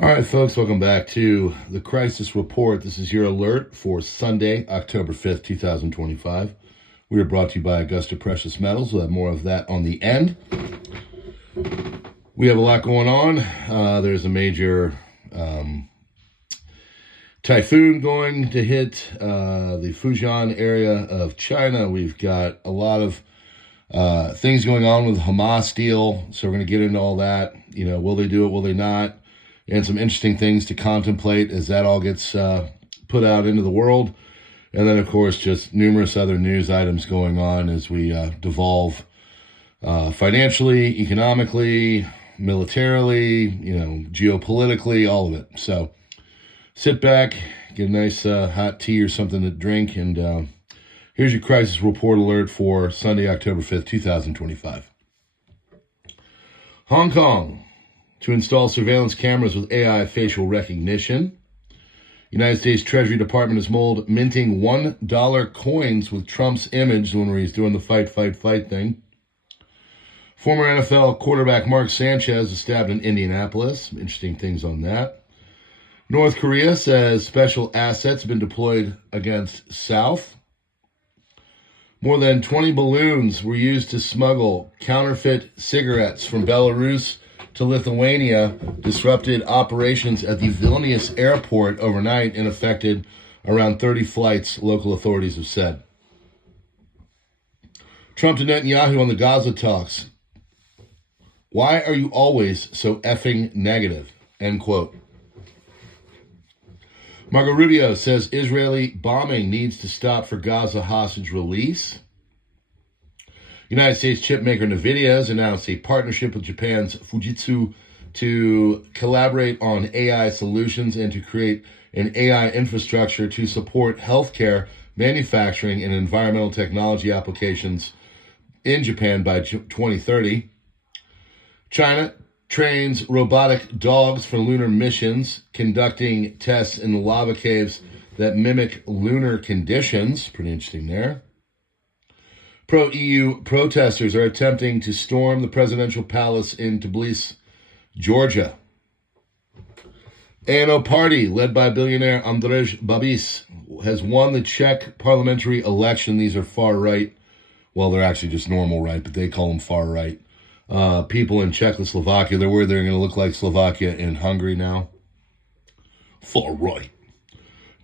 All right, folks, welcome back to the Crisis Report. This is your alert for Sunday, October 5th, 2025. We are brought to you by Augusta Precious Metals. We'll have more of that on the end. We have a lot going on. There's a major typhoon going to hit the Fujian area of China. We've got a lot of things going on with the Hamas deal, so we're going to get into all that. You know, will they do it? Will they not? And some interesting things to contemplate as that all gets put out into the world. And then, of course, just numerous other news items going on as we devolve financially, economically, militarily, geopolitically, all of it. So sit back, get a nice hot tea or something to drink, and here's your crisis report alert for Sunday, October 5th, 2025. Hong Kong to install surveillance cameras with AI facial recognition. United States Treasury Department is minting $1 coins with Trump's image when he's doing the fight thing. Former NFL quarterback Mark Sanchez is stabbed in Indianapolis. Interesting things on that. North Korea says special assets have been deployed against South. More than 20 balloons were used to smuggle counterfeit cigarettes from Belarus to Lithuania, disrupted operations at the Vilnius airport overnight and affected around 30 flights, local authorities have said. Trump to Netanyahu on the Gaza talks. Why are you always so effing negative? End quote. Marco Rubio says Israeli bombing needs to stop for Gaza hostage release. United States chipmaker NVIDIA has announced a partnership with Japan's Fujitsu to collaborate on AI solutions and to create an AI infrastructure to support healthcare, manufacturing, and environmental technology applications in Japan by 2030. China trains robotic dogs for lunar missions, conducting tests in lava caves that mimic lunar conditions. Pretty interesting there. Pro-EU protesters are attempting to storm the presidential palace in Tbilisi, Georgia. ANO party, led by billionaire Andrej Babis, has won the Czech parliamentary election. These are far right. Well, they're actually just normal right, but they call them far right. People in Czechoslovakia, they're worried they're going to look like Slovakia and Hungary now. Far right.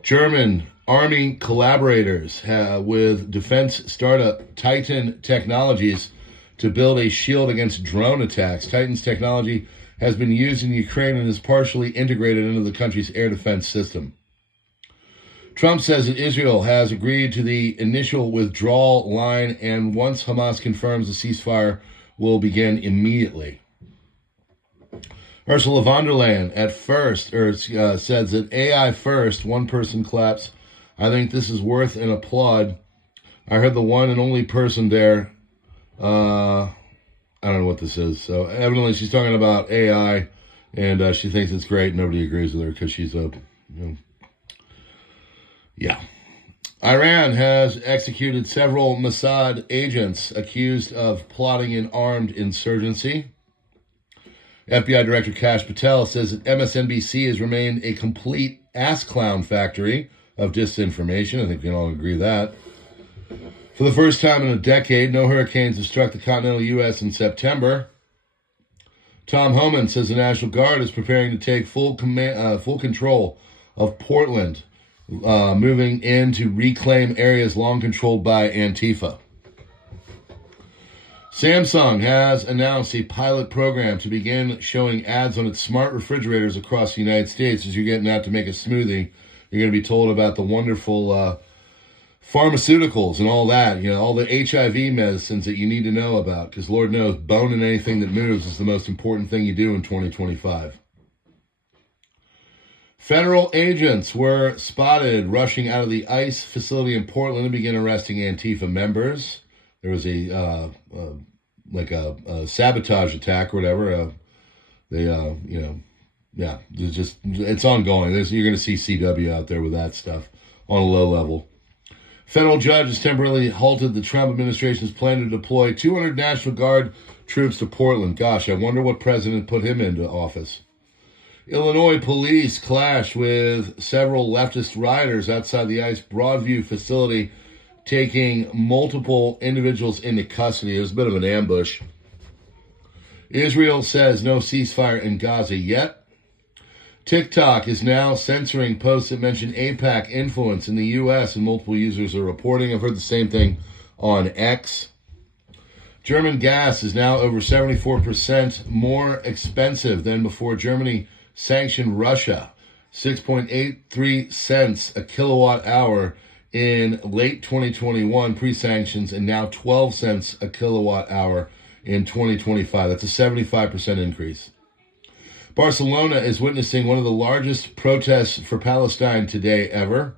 German Army collaborators with defense startup Titan Technologies to build a shield against drone attacks. Titan's technology has been used in Ukraine and is partially integrated into the country's air defense system. Trump says that Israel has agreed to the initial withdrawal line, and once Hamas confirms the ceasefire, will begin immediately. Ursula von der Leyen says that AI first, one person claps. I think this is worth an applaud. I heard the one and only person there. I don't know what this is. So evidently she's talking about AI, and she thinks it's great. Nobody agrees with her because she's yeah. Iran has executed several Mossad agents accused of plotting an armed insurgency. FBI Director Kash Patel says that MSNBC has remained a complete ass clown factory of disinformation. I think we can all agree that. For the first time in a decade, no hurricanes have struck the continental U.S. in September. Tom Homan says the National Guard is preparing to take full control of Portland, moving in to reclaim areas long controlled by Antifa. Samsung has announced a pilot program to begin showing ads on its smart refrigerators across the United States. As you're getting out to make a smoothie, you're going to be told about the wonderful pharmaceuticals and all that, all the HIV medicines that you need to know about, because Lord knows boning anything that moves is the most important thing you do in 2025. Federal agents were spotted rushing out of the ICE facility in Portland and began arresting Antifa members. There was a sabotage attack or whatever. It's ongoing. You're going to see CW out there with that stuff on a low level. Federal judge has temporarily halted the Trump administration's plan to deploy 200 National Guard troops to Portland. Gosh, I wonder what president put him into office. Illinois police clash with several leftist rioters outside the ICE Broadview facility, taking multiple individuals into custody. It was a bit of an ambush. Israel says no ceasefire in Gaza yet. TikTok is now censoring posts that mention AIPAC influence in the U.S., and multiple users are reporting. I've heard the same thing on X. German gas is now over 74% more expensive than before Germany sanctioned Russia. 6.83 cents a kilowatt hour in late 2021 pre-sanctions, and now 12 cents a kilowatt hour in 2025. That's a 75% increase. Barcelona is witnessing one of the largest protests for Palestine today ever.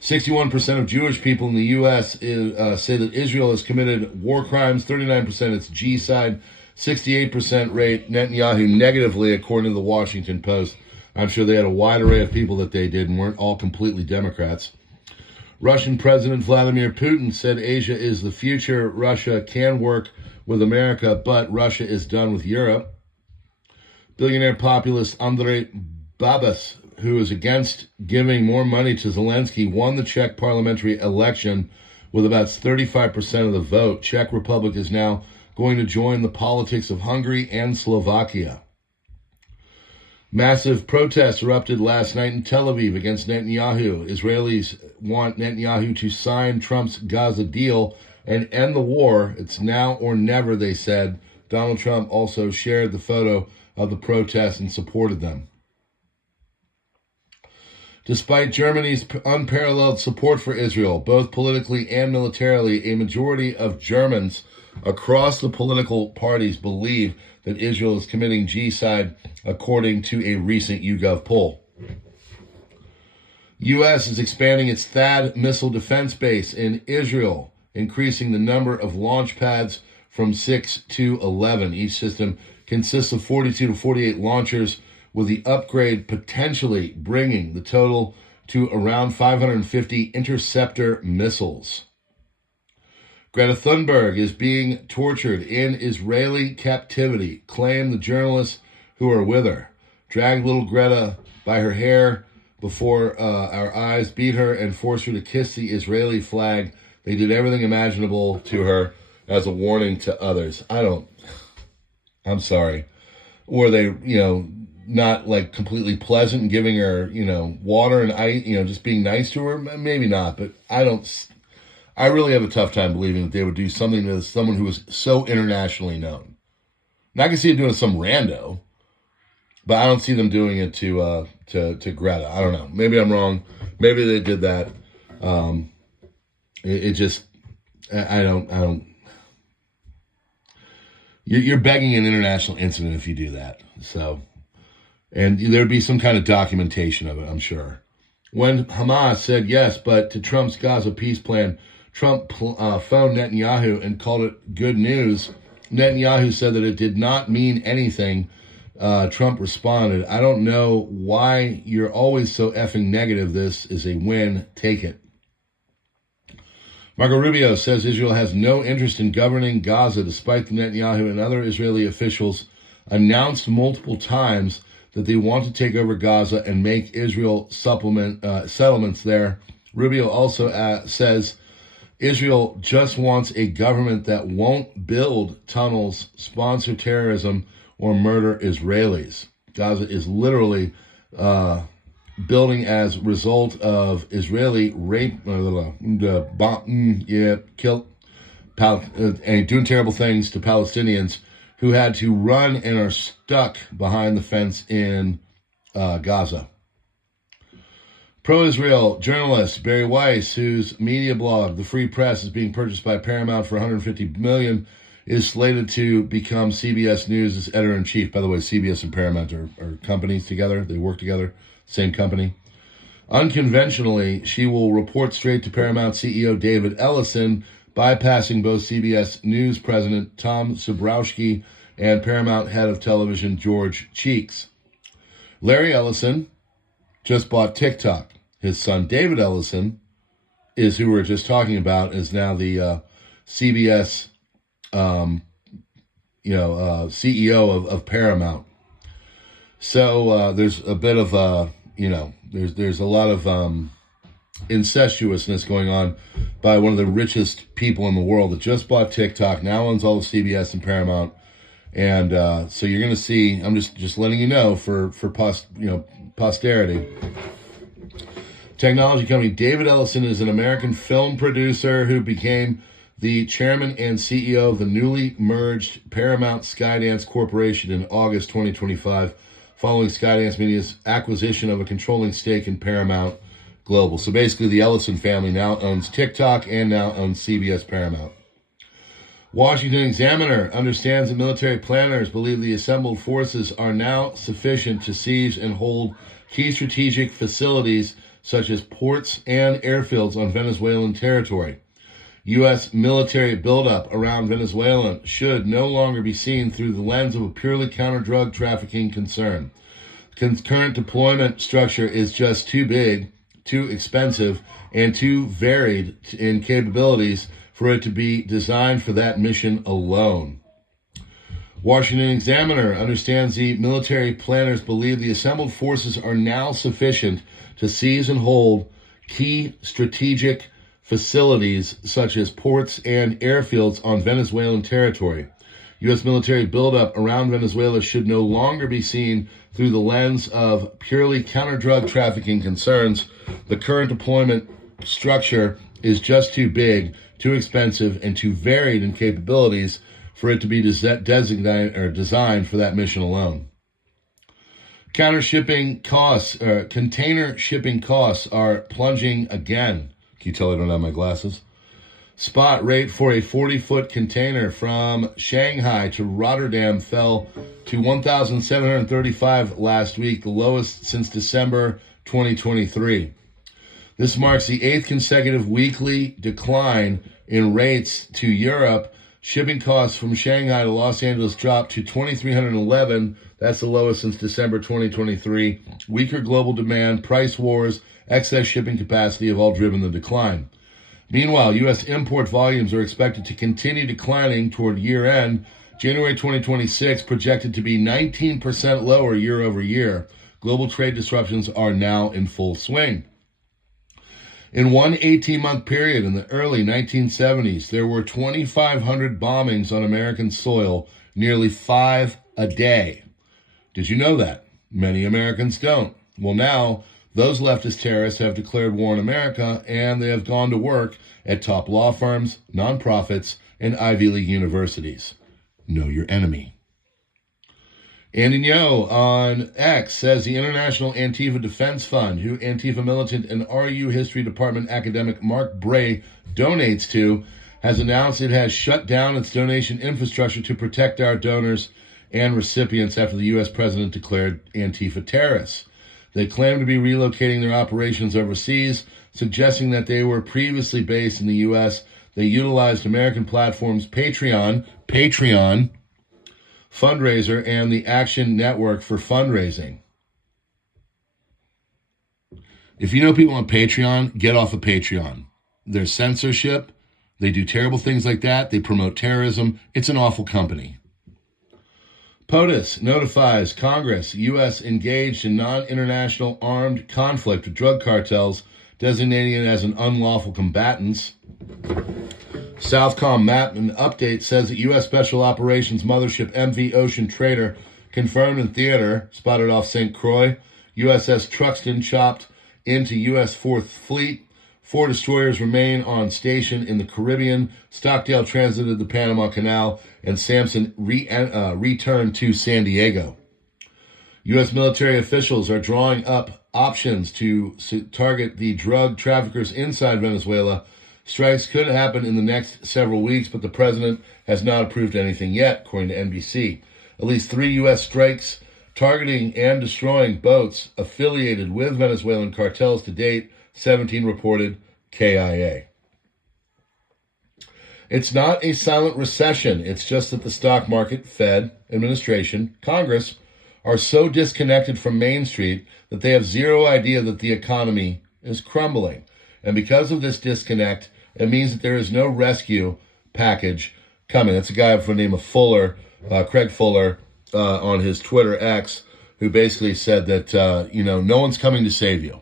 61% of Jewish people in the U.S. say that Israel has committed war crimes. 39% it's G-side. 68% rate Netanyahu negatively, according to the Washington Post. I'm sure they had a wide array of people that they did and weren't all completely Democrats. Russian President Vladimir Putin said Asia is the future. Russia can work with America, but Russia is done with Europe. Billionaire populist Andrej Babis, who is against giving more money to Zelensky, won the Czech parliamentary election with about 35% of the vote. Czech Republic is now going to join the politics of Hungary and Slovakia. Massive protests erupted last night in Tel Aviv against Netanyahu. Israelis want Netanyahu to sign Trump's Gaza deal and end the war. It's now or never, they said. Donald Trump also shared the photo of the protests and supported them. Despite Germany's unparalleled support for Israel, both politically and militarily, a majority of Germans across the political parties believe that Israel is committing genocide, according to a recent YouGov poll. U.S. is expanding its THAAD missile defense base in Israel, increasing the number of launch pads from 6 to 11. Each system consists of 42 to 48 launchers, with the upgrade potentially bringing the total to around 550 interceptor missiles. Greta Thunberg is being tortured in Israeli captivity, claim the journalists who are with her. Dragged little Greta by her hair before our eyes, beat her, and forced her to kiss the Israeli flag. They did everything imaginable to her as a warning to others. I'm sorry. Were they, not like completely pleasant and giving her, water and ice, just being nice to her? Maybe not, but I really have a tough time believing that they would do something to someone who is so internationally known. Now, I can see them doing it to some rando, but I don't see them doing it to Greta. I don't know. Maybe I'm wrong. Maybe they did that. I don't. You're begging an international incident if you do that. So, and there'd be some kind of documentation of it, I'm sure. When Hamas said yes, but to Trump's Gaza peace plan, Trump phoned Netanyahu and called it good news. Netanyahu said that it did not mean anything. Trump responded, I don't know why you're always so effing negative. This is a win. Take it. Marco Rubio says Israel has no interest in governing Gaza, despite the Netanyahu and other Israeli officials announced multiple times that they want to take over Gaza and make Israel settlements there. Rubio also says Israel just wants a government that won't build tunnels, sponsor terrorism, or murder Israelis. Gaza is literally building as a result of Israeli rape, and doing terrible things to Palestinians who had to run and are stuck behind the fence in Gaza. Pro-Israel journalist Barry Weiss, whose media blog, The Free Press, is being purchased by Paramount for $150 million, is slated to become CBS News' editor-in-chief. By the way, CBS and Paramount are companies together. They work together, same company. Unconventionally, she will report straight to Paramount CEO David Ellison, bypassing both CBS News president Tom Subrowski and Paramount head of television George Cheeks. Larry Ellison just bought TikTok. His son David Ellison is who we were just talking about, is now the CBS CEO of Paramount. So there's a bit of there's a lot of incestuousness going on by one of the richest people in the world that just bought TikTok, now owns all of CBS and Paramount. And so you're going to see, I'm just letting you know for posterity. Technology company David Ellison is an American film producer who became the chairman and CEO of the newly merged Paramount Skydance Corporation in August 2025, following Skydance Media's acquisition of a controlling stake in Paramount Global. So basically, the Ellison family now owns TikTok and now owns CBS Paramount. Washington Examiner understands that military planners believe the assembled forces are now sufficient to seize and hold key strategic facilities such as ports and airfields on Venezuelan territory. U.S. military buildup around Venezuela should no longer be seen through the lens of a purely counter-drug trafficking concern. Current deployment structure is just too big, too expensive, and too varied in capabilities for it to be designed for that mission alone. Washington Examiner understands the military planners believe the assembled forces are now sufficient to seize and hold key strategic facilities such as ports and airfields on Venezuelan territory. U.S. military buildup around Venezuela should no longer be seen through the lens of purely counter-drug trafficking concerns. The current deployment structure is just too big, too expensive, and too varied in capabilities for it to be designated or designed for that mission alone. Container shipping costs are plunging again. Can you tell I don't have my glasses? Spot rate for a 40-foot container from Shanghai to Rotterdam fell to $1,735 last week, the lowest since December 2023. This marks the 8th consecutive weekly decline in rates to Europe. Shipping costs from Shanghai to Los Angeles dropped to $2,311. That's the lowest since December 2023. Weaker global demand, price wars, excess shipping capacity have all driven the decline. Meanwhile, U.S. import volumes are expected to continue declining toward year-end. January 2026 projected to be 19% lower year over year. Global trade disruptions are now in full swing. In one 18-month period in the early 1970s, there were 2,500 bombings on American soil, nearly 5 a day. Did you know that? Many Americans don't. Well, now, those leftist terrorists have declared war on America, and they have gone to work at top law firms, nonprofits, and Ivy League universities. Know your enemy. Andy Ngo on X says the International Antifa Defense Fund, who Antifa militant and RU History Department academic Mark Bray donates to, has announced it has shut down its donation infrastructure to protect our donors and recipients after the U.S. president declared Antifa terrorists. They claim to be relocating their operations overseas, suggesting that they were previously based in the U.S. They utilized American platforms Patreon, fundraiser, and the Action Network for fundraising. If you know people on Patreon, get off of Patreon. There's censorship. They do terrible things like that. They promote terrorism. It's an awful company. POTUS notifies Congress U.S. engaged in non-international armed conflict with drug cartels, designating it as an unlawful combatants. Southcom map and update says that U.S. Special Operations Mothership MV Ocean Trader confirmed in theater, spotted off St. Croix. USS Truxtun chopped into U.S. 4th Fleet. 4 destroyers remain on station in the Caribbean. Stockdale transited the Panama Canal, and Sampson returned to San Diego. U.S. military officials are drawing up options to target the drug traffickers inside Venezuela. Strikes could happen in the next several weeks, but the president has not approved anything yet, according to NBC. At least 3 U.S. strikes targeting and destroying boats affiliated with Venezuelan cartels to date, 17 reported KIA. It's not a silent recession. It's just that the stock market, Fed, administration, Congress are so disconnected from Main Street that they have zero idea that the economy is crumbling. And because of this disconnect, it means that there is no rescue package coming. That's a guy by the name of Fuller, Craig Fuller, on his Twitter X, who basically said that, no one's coming to save you.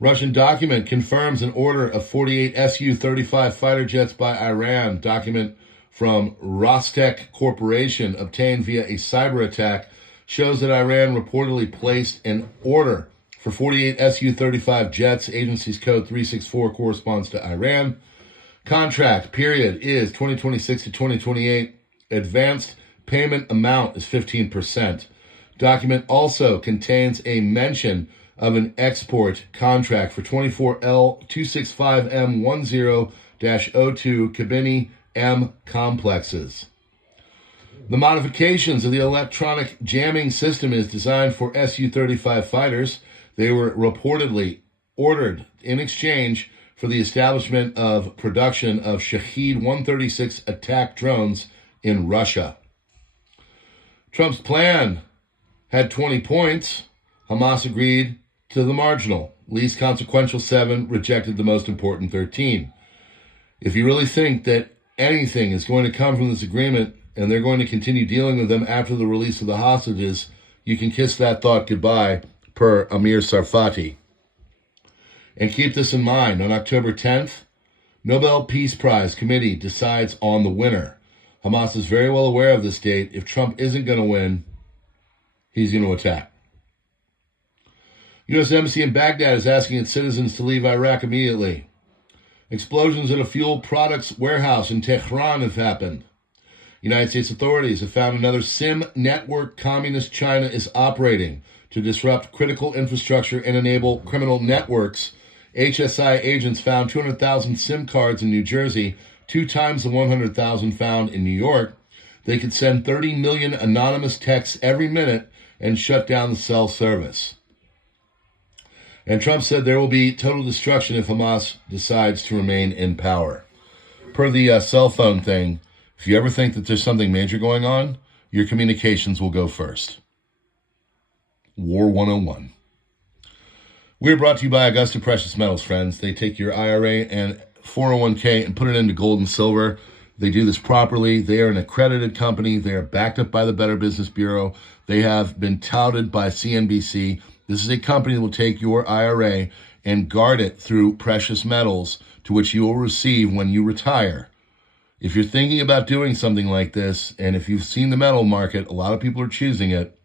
Russian document confirms an order of 48 Su-35 fighter jets by Iran. Document from Rostec Corporation obtained via a cyber attack shows that Iran reportedly placed an order for 48 Su-35 jets. Agency's code 364 corresponds to Iran. Contract period is 2026 to 2028. Advanced payment amount is 15%. Document also contains a mention of an export contract for 24L265M10-02 Kabini M complexes. The modifications of the electronic jamming system is designed for Su-35 fighters. They were reportedly ordered in exchange for the establishment of production of Shahed 136 attack drones in Russia. Trump's plan had 20 points. Hamas agreed to the marginal, least consequential 7, rejected the most important 13. If you really think that anything is going to come from this agreement and they're going to continue dealing with them after the release of the hostages, you can kiss that thought goodbye, per Amir Sarfati. And keep this in mind, on October 10th, Nobel Peace Prize Committee decides on the winner. Hamas is very well aware of this date. If Trump isn't going to win, he's going to attack. U.S. Embassy in Baghdad is asking its citizens to leave Iraq immediately. Explosions at a fuel products warehouse in Tehran have happened. United States authorities have found another SIM network communist China is operating to disrupt critical infrastructure and enable criminal networks. HSI agents found 200,000 SIM cards in New Jersey, 2 times the 100,000 found in New York. They could send 30 million anonymous texts every minute and shut down the cell service. And Trump said there will be total destruction if Hamas decides to remain in power. Per the cell phone thing, if you ever think that there's something major going on, your communications will go first. War 101. We're brought to you by Augusta Precious Metals, friends. They take your IRA and 401k and put it into gold and silver. They do this properly. They are an accredited company. They are backed up by the Better Business Bureau. They have been touted by CNBC. This is a company that will take your IRA and guard it through precious metals to which you will receive when you retire. If you're thinking about doing something like this, and if you've seen the metal market, a lot of people are choosing it.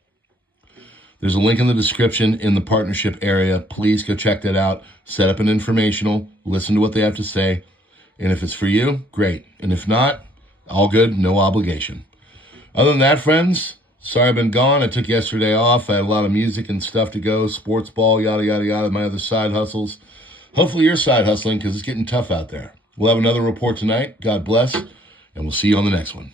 There's a link in the description in the partnership area. Please go check that out. Set up an informational, listen to what they have to say. And if it's for you, great. And if not, all good, no obligation. Other than that, friends, sorry I've been gone. I took yesterday off. I had a lot of music and stuff to go, sports ball, yada, yada, yada, my other side hustles. Hopefully you're side hustling because it's getting tough out there. We'll have another report tonight. God bless, and we'll see you on the next one.